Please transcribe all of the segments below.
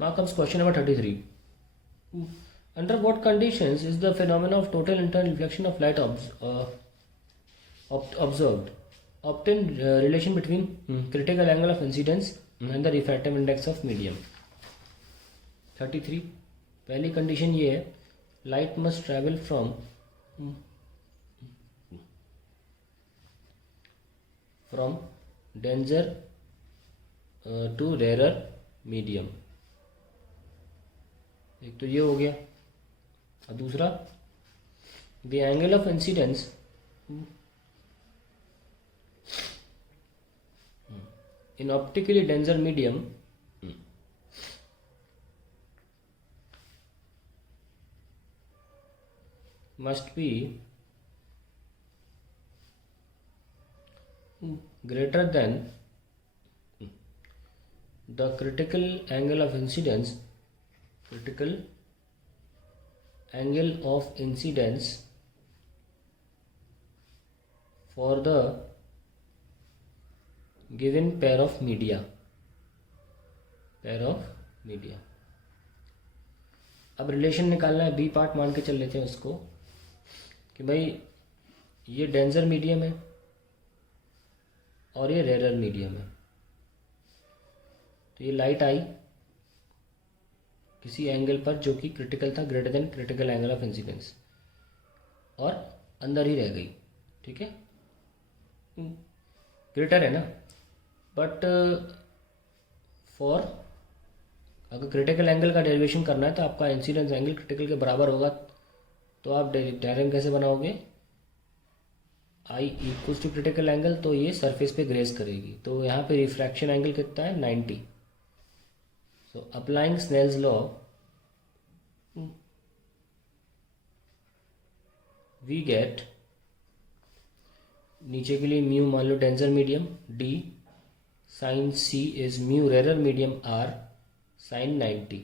Now comes question number 33. Under what conditions is the phenomenon of total internal reflection of light observed? Obtain relation between critical angle of incidence and the refractive index of medium. 33. पहली condition ये है, light must travel from denser to rarer medium. एक तो ये हो गया. और दूसरा, the angle of incidence in optically denser medium must be greater than the critical angle of incidence for the given pair of media. अब relation निकालना है. बी पार्ट मान के चल लेते हैं उसको कि भाई ये डेंजर मीडियम है और ये रेरर मीडियम है. तो ये लाइट आई किसी एंगल पर जो कि क्रिटिकल था, greater than critical angle of incidence, और अंदर ही रह गई. ठीक है, ग्रेटर है ना. बट फॉर अगर क्रिटिकल एंगल का डेरिवेशन करना है तो आपका इंसिडेंस एंगल क्रिटिकल के बराबर होगा. तो आप डायग्राम कैसे बनाओगे? I equals to critical angle, तो ये सरफेस पे ग्रेस करेगी. तो यहाँ पे रिफ्रैक्शन एंगल कितना है? 90. So applying Snell's law, we get, नीचे के लिए म्यू मान लो denser medium D, sine C is mu rarer medium R, sine 90.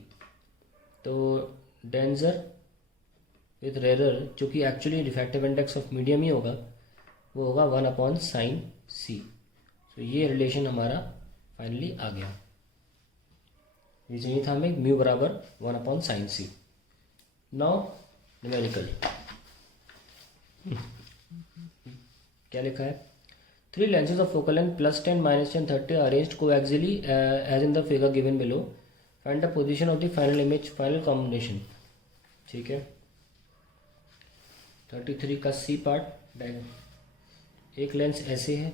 तो डेंजर विथ रेरर, जो कि actually refractive index of medium ही होगा, वो होगा 1/sin c. तो ये रिलेशन हमारा फाइनली आ गया. ये चाहिए था हमें म्यू बराबर 1/sin c. नाउ न्यूमेरिकल क्या लिखा है? 3 lenses of focal length +10, -10, 30 are arranged coaxially as in the figure given below. Find the position of the final image, final combination. ठीक है. 33 का सी पार्ट. एक लेंस ऐसे है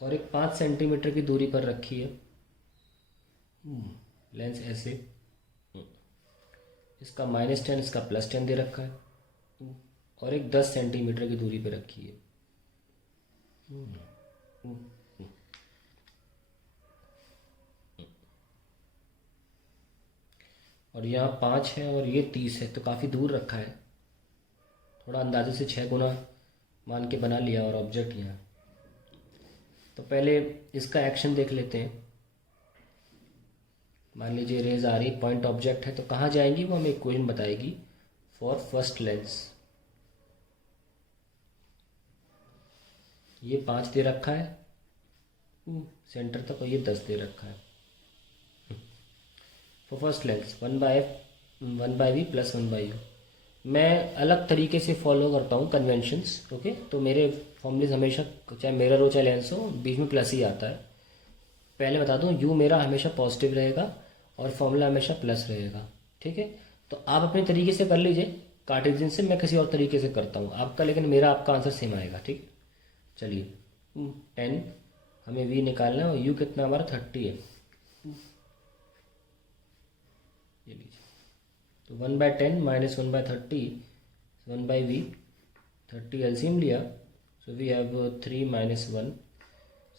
और एक 5 सेंटीमीटर की दूरी पर रखी है. लेंस ऐसे, इसका -10, इसका +10 दे रखा है, और एक 10 सेंटीमीटर की दूरी पे रखी है. और यहाँ 5 है और ये 30 है, तो काफ़ी दूर रखा है. थोड़ा अंदाजे से 6 गुना मान के बना लिया. और ऑब्जेक्ट यहाँ, तो पहले इसका एक्शन देख लेते हैं. मान लीजिए रेज आ रही, पॉइंट ऑब्जेक्ट है, तो कहाँ जाएंगी वो हमें इक्वेशन बताएगी. फॉर फर्स्ट लेंस ये 5 दे रखा है सेंटर तक, और ये 10 दे रखा है. For first lens 1/v + 1/u. मैं अलग तरीके से फॉलो करता हूँ कन्वेंशंस. ओके, तो मेरे फॉर्मूलेज हमेशा, चाहे मिरर हो चाहे लेंस हो, बीच में प्लस ही आता है. पहले बता दूँ, u मेरा हमेशा पॉजिटिव रहेगा और फॉर्मूला हमेशा प्लस रहेगा. ठीक है, तो आप अपने तरीके से कर लीजिए. कार्टेशियन से मैं किसी और तरीके से करता हूँ आपका, लेकिन मेरा आपका आंसर सेम आएगा. ठीक, चलिए. 10 हमें v निकालना है और u कितना हमारा 30 है. ये लीजिए, तो 1/10 - 1/30 1/v, 30 एलसीएम लिया. So we have 3 - 1,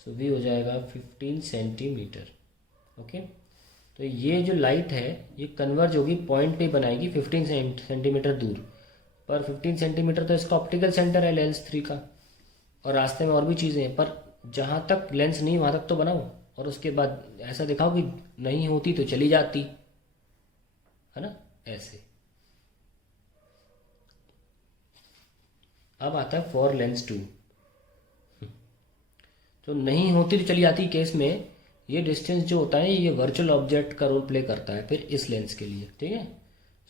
so v हो जाएगा 15 सेंटीमीटर. ओके, तो ये जो लाइट है ये कन्वर्ज होगी, पॉइंट पे बनाएगी 15 सेंटीमीटर दूर पर. 15 सेंटीमीटर तो इसका ऑप्टिकल सेंटर है लेंस 3 का, और रास्ते में और भी चीज़ें हैं, पर जहाँ तक लेंस नहीं वहाँ तक तो बनाओ. और उसके बाद ऐसा दिखाओ कि नहीं होती तो चली जाती है ना, ऐसे. अब आता है फॉर लेंस 2. तो नहीं होती तो चली जाती केस में ये डिस्टेंस जो होता है ये वर्चुअल ऑब्जेक्ट का रोल प्ले करता है फिर इस लेंस के लिए, ठीक है।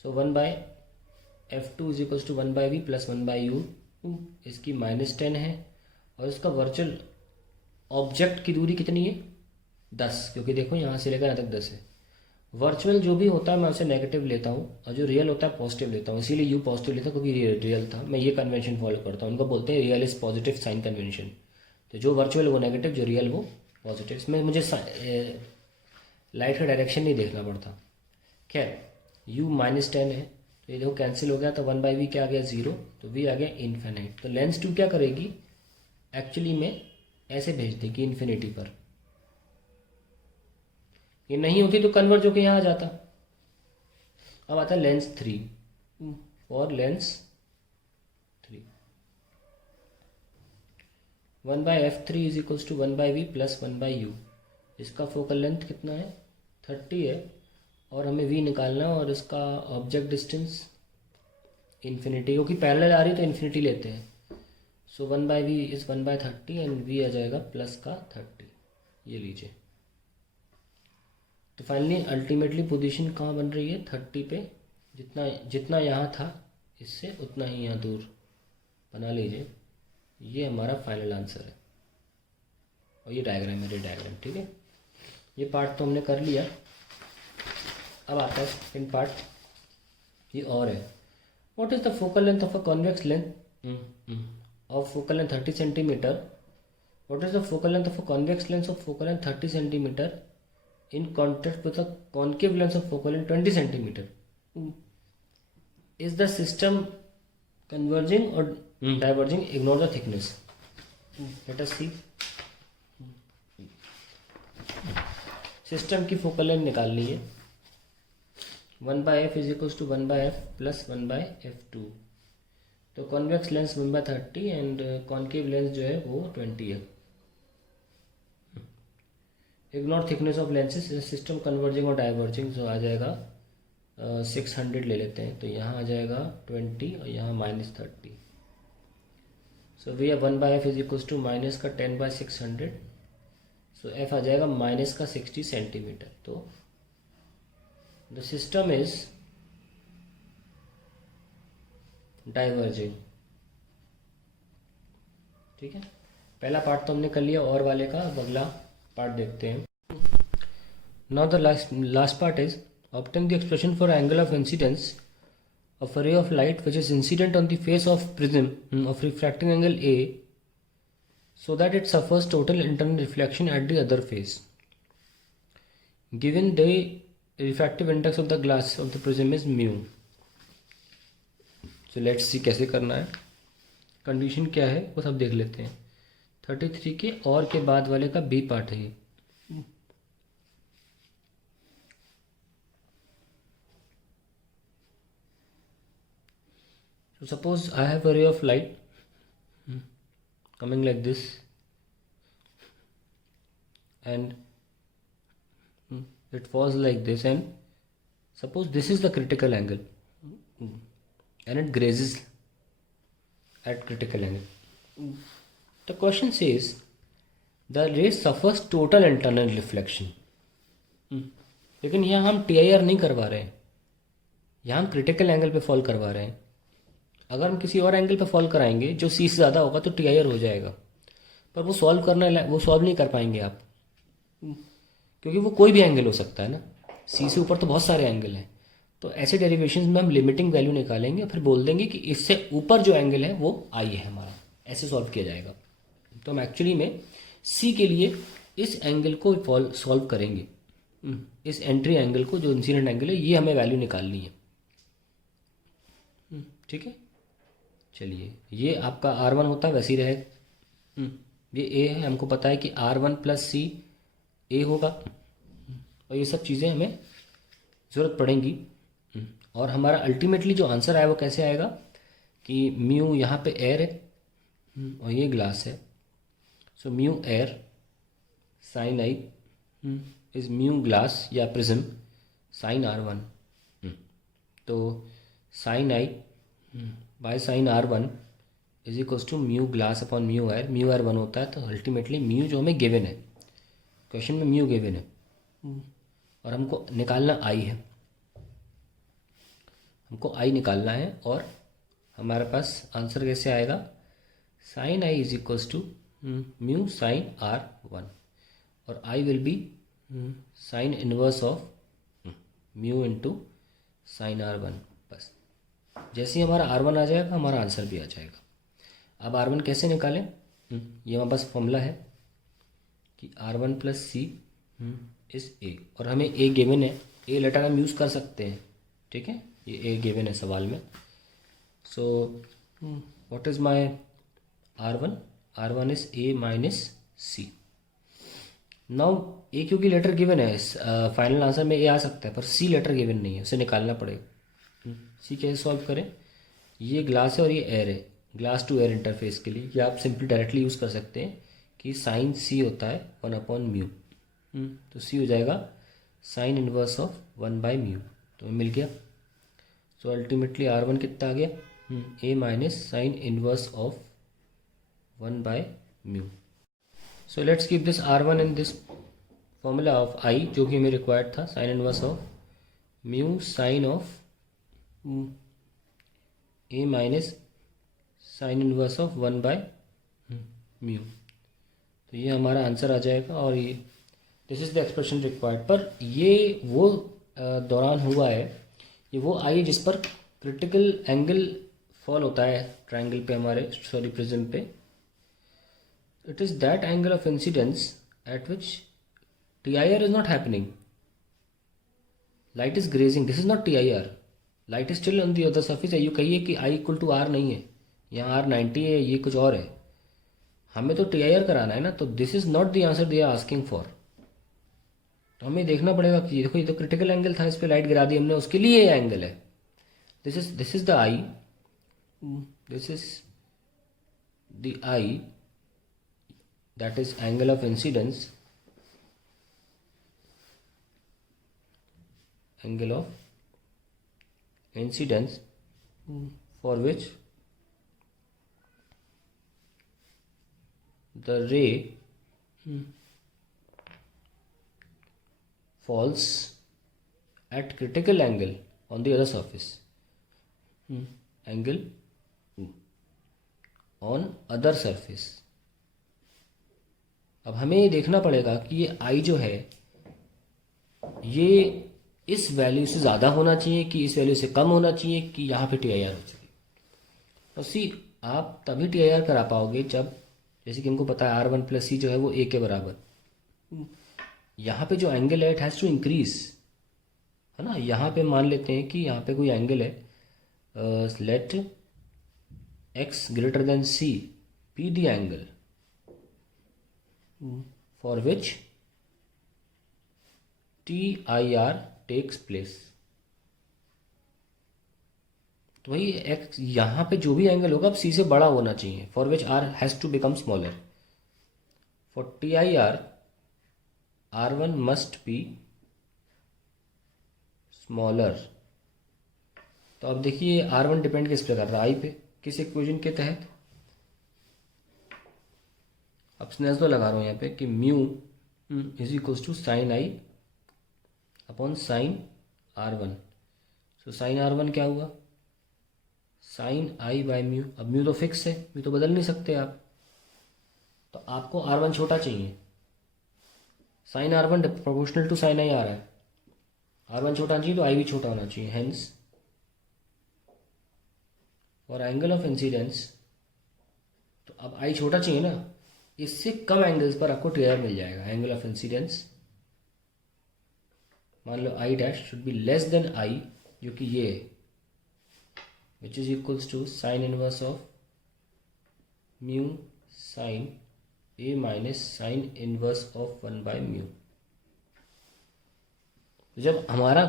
So 1/f2 is equals to 1/v plus 1/u, इसकी -10 है और इसका वर्चुअल ऑब्जेक्ट की दूरी कितनी है 10, क्योंकि देखो यहाँ से लेकर यहाँ तक 10 है। वर्चुअल जो भी होता है मैं उसे नेगेटिव लेता हूँ और जो रियल होता है पॉजिटिव लेता हूँ, इसीलिए यू पॉजिटिव लेता हूँ क्योंकि रियल था। मैं ये कन्वेंशन फॉलो करता हूँ, उनको बोलते हैं real is positive sign convention. तो जो वर्चुअल वो नेगेटिव, जो रियल वो पॉजिटिव। इसमें मुझे लाइट का डायरेक्शन नहीं देखना पड़ता। खैर u -10 है तो ये देखो कैंसिल हो गया, तो 1/v क्या आ गया 0, तो v आ गया इन्फिनिट। तो लेंस 2 क्या करेगी, एक्चुअली में ऐसे भेज देगी इन्फिनिटी पर। ये नहीं होती तो कन्वर्ज होकर यहाँ आ जाता। अब आता है लेंस 3, और lens 3 1/f3 is equals to 1/v plus 1/u। इसका फोकल लेंथ कितना है 30 है और हमें v निकालना है और इसका ऑब्जेक्ट डिस्टेंस इन्फिनिटी, क्योंकि पैरेलल आ रही तो इन्फिनिटी लेते हैं। सो 1/v इज 1/30 एंड v आ जाएगा प्लस का 30, ये लीजिए। तो फाइनली अल्टीमेटली पोजीशन कहाँ बन रही है 30 पे, जितना जितना यहाँ था इससे उतना ही यहाँ दूर बना लीजिए। ये हमारा फाइनल आंसर है और ये डायग्राम है, डायग्राम, ठीक है। ये पार्ट तो हमने कर लिया। अब आता है सेकंड पार्ट, ये और है। What is the focal length of a convex lens of focal length 30 centimetre. What is the focal length of a convex lens of focal length 30 centimetre in contrast with a concave lens of focal length 20 centimeter? Is the system converging or diverging? Ignore the thickness. Let us see. System की focal length निकालनी है। 1/f is equals to 1/f plus 1/f2। तो convex lens 1/30 and concave lens जो है वो 20 है। Ignore thickness of lenses, system converging और diverging, जो आ जाएगा 600 ले लेते हैं, तो यहाँ आ जाएगा 20 और यहाँ -30। So we have 1/f is equals to minus का 10/600। सो f आ जाएगा माइनस का 60 सेंटीमीटर। तो द सिस्टम इज डाइवर्जिंग, ठीक है। पहला पार्ट तो हमने कर लिया, और वाले का अब अगला पार्ट देखते हैं। Now the last part is obtain the expression for angle of incidence of a ray of light which is incident on the face of prism of refracting angle A so that it suffers total internal reflection at the other face. Given the refractive index of the glass of the prism is mu. So let's see कैसे करना है, condition क्या है वो सब देख लेते हैं। 33 के और के बाद वाले का बी पार्ट है ये। So suppose I have a ray of light coming like this and it falls like this, and suppose this is the critical angle and it grazes at critical angle. The question says the ray suffers total internal reflection. लेकिन यहाँ हम TIR नहीं करवा रहे हैं, यहाँ हम critical angle पे फॉल करवा रहे हैं। अगर हम किसी और एंगल पे फॉल कराएंगे जो सी से ज़्यादा होगा तो TIR हो जाएगा, पर वो सॉल्व नहीं कर पाएंगे आप, क्योंकि वो कोई भी एंगल हो सकता है ना, सी से ऊपर तो बहुत सारे एंगल हैं। तो ऐसे डेरिवेशंस में हम लिमिटिंग वैल्यू निकालेंगे, फिर बोल देंगे कि इससे ऊपर जो एंगल है वो आई है हमारा, ऐसे सॉल्व किया जाएगा। तो हम एक्चुअली में सी के लिए इस एंगल को सॉल्व करेंगे, इस एंट्री एंगल को, जो इंसिडेंट एंगल है, ये हमें वैल्यू निकालनी है, ठीक है। चलिए, ये आपका R1 होता है वैसे ही रहेगा, ये A है, हमको पता है कि R1 प्लस C A होगा, और ये सब चीज़ें हमें ज़रूरत पड़ेंगी। और हमारा अल्टीमेटली जो आंसर आया वो कैसे आएगा कि म्यू यहाँ पे एयर है और ये ग्लास है, so mu air sine I is mu glass या प्रिज्म साइन R1। तो sine I by sine R1 is equals to mu glass upon mu air 1 होता है। तो अल्टीमेटली म्यू जो हमें गिवन है क्वेश्चन में म्यू गिवन है और हमको निकालना आई है, हमको आई निकालना है और हमारे पास आंसर कैसे आएगा, sine I is equals to mu sine R1 और I will be sine inverse of mu into sine R1। बस जैसे ही हमारा R1 आ जाएगा हमारा आंसर भी आ जाएगा। अब R1 कैसे निकालें, ये हमारे पास फॉर्मूला है कि R1 प्लस सी इस ए, और हमें ए गिवन है, ए लेटर हम यूज़ कर सकते हैं, ठीक है, ये ए गिवन है सवाल में। So what is my R1 is A minus C. Now A क्योंकि लेटर गिवन है, फाइनल आंसर में ए आ सकता है पर सी लेटर गिवन नहीं है, उसे निकालना पड़ेगा। सी कैसे सॉल्व करें, ये ग्लास है और ये एयर है, ग्लास टू एयर इंटरफेस के लिए, या आप सिंपली डायरेक्टली यूज़ कर सकते हैं कि साइन सी होता है 1/म्यू, तो सी हो जाएगा साइन इनवर्स ऑफ 1/म्यू, तो मिल गया। सो अल्टीमेटली R1 कितना आ गया, A minus sine inverse of 1/म्यू। So let's keep this R1 in this formula of I, जो कि हमें रिक्वायर्ड था, sine inverse of mu sine of A minus sine inverse of 1/म्यू, तो ये हमारा आंसर आ जाएगा। और ये this is the expression required. पर ये वो दौरान हुआ है, ये वो आई जिस पर क्रिटिकल एंगल फॉल होता है ट्रायंगल पे, हमारे सॉरी प्रिज्म पे। It is that angle of incidence at which TIR is not happening. Light is grazing. This is not TIR. Light is still on the other surface है। ये कहिए कि I equal to R नहीं है, यहाँ R90 है, ये कुछ और है, हमें तो TIR कराना है ना, तो this is not the answer they are asking for. तो हमें देखना पड़ेगा कि देखो ये तो क्रिटिकल एंगल था, इस पर लाइट गिरा दी हमने, उसके लिए ये एंगल है। This is the I, this is the I, that is angle of incidence, angle of incidence for which the ray falls at critical angle on the other surface, angle on other surface। अब हमें ये देखना पड़ेगा कि ये आई जो है ये इस वैल्यू से ज़्यादा होना चाहिए कि इस वैल्यू से कम होना चाहिए कि यहाँ पे TIR हो चाहिए। तो सी आप तभी TIR करा पाओगे जब, जैसे कि हमको पता है R1 प्लस सी जो है वो ए के बराबर। यहाँ पे जो एंगल है इट हैज़ टू इंक्रीज, है ना। यहाँ पे मान लेते हैं कि यहाँ पे कोई एंगल है, let x greater than C be the angle for which TIR takes place. तो भाई एक्स यहाँ पे जो भी एंगल होगा अब सी से बड़ा होना चाहिए, for which R has to become smaller. फॉर TIR R1 must be smaller. तो अब देखिए R1 डिपेंड किस पे कर रहा है, आई पे, किस इक्वेशन के तहत। अब स्नेजो लगा रहा हूँ यहाँ पे कि mu is equals to sine I upon sine R1। So sine R1 क्या हुआ, साइन आई बाय म्यू। अब म्यू तो फिक्स है, म्यू तो बदल नहीं सकते आप, तो आपको R1 छोटा चाहिए। Sine R1 proportional to sine I आ रहा है, R1 छोटा चाहिए तो आई भी छोटा होना चाहिए। हेंस और एंगल ऑफ इंसिडेंस, तो अब आई छोटा चाहिए ना, इससे कम एंगल्स पर आपको TIR मिल जाएगा। एंगल ऑफ इंसिडेंस मान लो I dash should be less than I, जो कि ये है, which is equals to sine inverse of mu sine A minus sine inverse of 1/म्यू। जब हमारा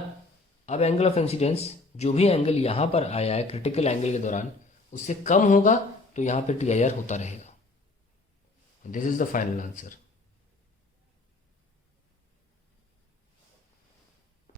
अब एंगल ऑफ इंसिडेंस जो भी एंगल यहाँ पर आया है क्रिटिकल एंगल के दौरान उससे कम होगा तो यहाँ पे TIR होता रहेगा। This is the final answer.